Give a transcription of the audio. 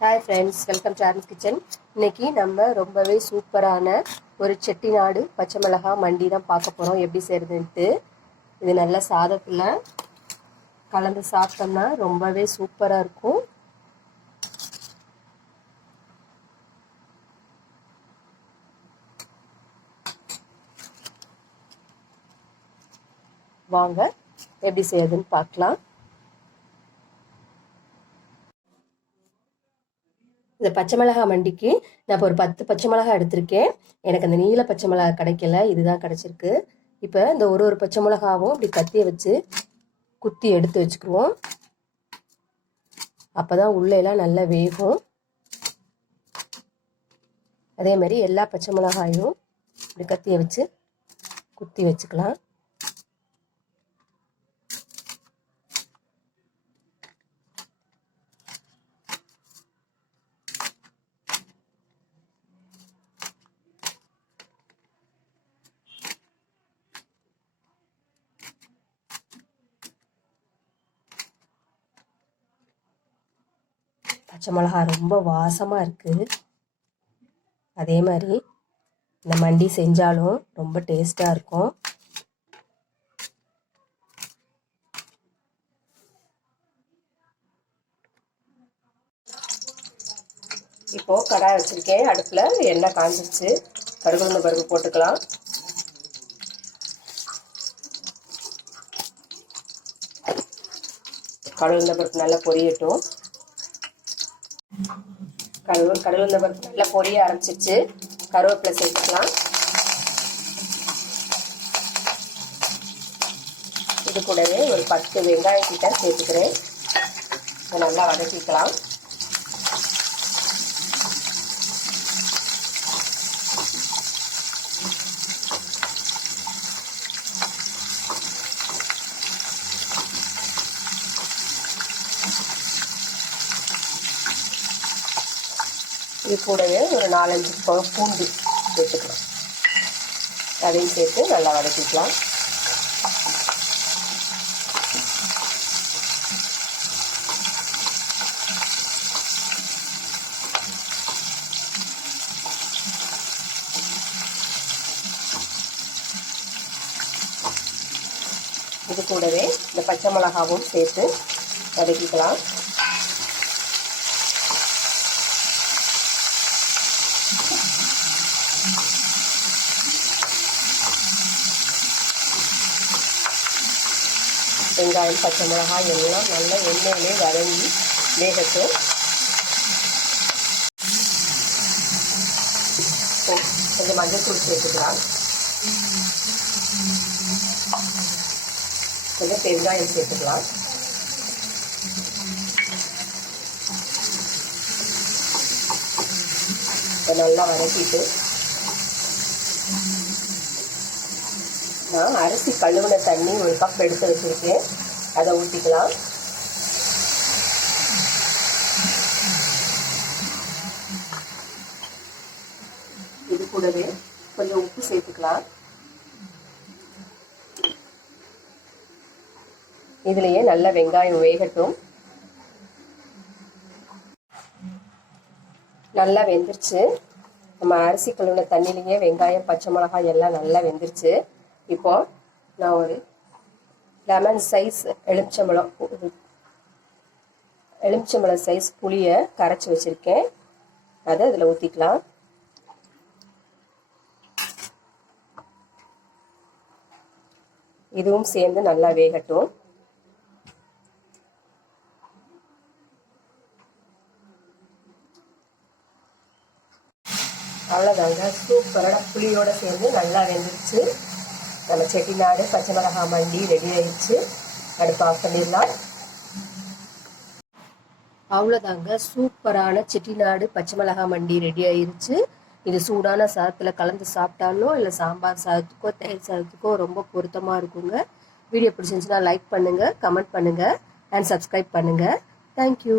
Hi friends, welcome to arms kitchen. இன்னைக்கு நம்ம ரொம்பவே சூப்பரான ஒரு செட்டிநாடு பச்சை மிளகாய் மண்டி தான் பார்க்க போகிறோம். எப்படி செய்யறதுன்ட்டு இது நல்ல சாதத்தில் கலந்து சாப்பிட்டோம்னா ரொம்பவே சூப்பராக இருக்கும். வாங்க எப்படி செய்யறதுன்னு பார்க்கலாம். இந்த பச்சை மிளகாய் மண்டிக்கு நான் இப்போ ஒரு 10 பச்சை மிளகாய் எடுத்திருக்கேன். எனக்கு அந்த நீல பச்சை மிளகாய் கிடைக்கல, இதுதான் கிடைச்சிருக்கு. இப்போ இந்த ஒரு பச்சை மிளகாவும் இப்படி கத்தியை வச்சு குத்தி எடுத்து வச்சுக்குவோம். அப்போதான் உள்ளெல்லாம் நல்லா வேகும். அதே மாதிரி எல்லா பச்சை மிளகாயும் இப்படி கத்தியை வச்சு குத்தி வச்சுக்கலாம். பச்சை மிளகா ரொம்ப வாசமாக இருக்குது. அதே மாதிரி இந்த மண்டி செஞ்சாலும் ரொம்ப டேஸ்டாக இருக்கும். இப்போது கடாய் வச்சுருக்கேன். அடுப்பில் எண்ணெய் காஞ்சிச்சு. கடுகு பருப்பு போட்டுக்கலாம். கடுகு பருப்பு நல்லா பொரியட்டும். கடலுந்த பருப்பு நல்லா பொரிய ஆரம்பிச்சிச்சு. கருவேப்பிலை சேர்த்துக்கலாம். இது கூடவே ஒரு 10 வெங்காயம் கிட்ட சேர்த்துக்கிறேன். இதை நல்லா வதக்கிக்கலாம். இது கூடவே ஒரு 4-5 பூண்டு சேர்த்துக்கலாம். அதையும் சேர்த்து நல்லா வதக்கிக்கலாம். இது கூடவே இந்த பச்சை மிளகாவும் சேர்த்து வதக்கிக்கலாம். வெங்காயம் பச்சை மிளகாய் எல்லாம் நல்லா எண்ணெயிலே வதங்கி வேகட்டும். கொஞ்சம் மஞ்சள் சேர்த்துக்கலாம். கொஞ்சம் பெருங்காயம் சேர்த்துக்கலாம். நல்லா வதக்கிட்டு நான் அரிசி கழுவின தண்ணி ஒரு கப் எடுத்து வச்சுருக்கேன். அதை ஊற்றிக்கலாம். இது கூடவே கொஞ்சம் உப்பு சேர்த்துக்கலாம். இதுலேயே நல்ல வெங்காயம் வேகட்டும். நல்லா வெந்துருச்சு. நம்ம அரிசி கழுவின தண்ணிலேயே வெங்காயம் பச்சை மிளகாய் எல்லாம் நல்லா வெந்துருச்சு. இப்போ நான் ஒரு லெமன் சைஸ் எலுமிச்சம்பழம் சைஸ் புளியை கரைச்சி வச்சுருக்கேன். அதை அதில் ஊற்றிக்கலாம். இதுவும் சேர்ந்து நல்லா வேகட்டும். அவ்வளோதாங்க, சூப்பரான புளியோடு சேர்ந்து நல்லா வெந்துருச்சு. நம்ம செட்டிநாடு பச்சை மிளகாய் மண்டி ரெடி ஆயிடுச்சு. அடுப்பு ஆஃப் பண்ணிடலாம். அவ்வளோதாங்க, சூப்பரான செட்டிநாடு பச்சை மிளகாய் மண்டி ரெடி ஆயிடுச்சு. இது சூடான சாதத்தில் கலந்து சாப்பிட்டாலும் இல்லை சாம்பார் சாதத்துக்கோ தயிர் சாதத்துக்கோ ரொம்ப பொருத்தமாக இருக்குங்க. வீடியோ பிடிச்சிருந்துச்சுன்னா லைக் பண்ணுங்கள், கமெண்ட் பண்ணுங்கள் அண்ட் சப்ஸ்கிரைப் பண்ணுங்கள். தேங்க்யூ.